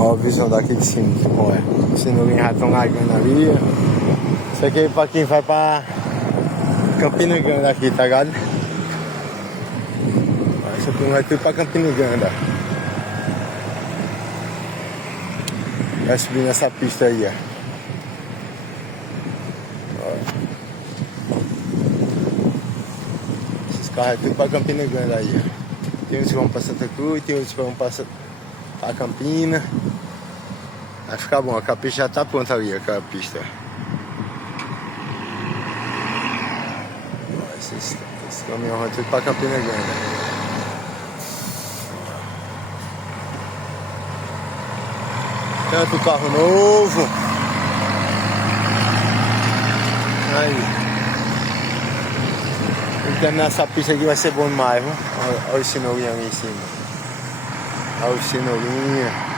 Ó a visão daqui de cima, como é. Os cenourinhos já estão largando ali. Isso aqui é pra quem vai pra Campina Grande aqui, tá ligado? Essa turma vai tudo pra Campina Grande, ó. Vai subir nessa pista aí, ó. Esses carros é tudo pra Campina Grande aí, ó. Tem uns que vão pra Santa Cruz, tem outros que vão pra Campina. Vai ficar bom, a pista já tá pronta ali, aquela pista. Esse caminhão vai tudo pra Campina Grande. Tanto carro novo. Aí. Terminar essa pista aqui vai ser bom demais, viu? Olha os cenourinhos ali em cima. Olha os cenourinhos.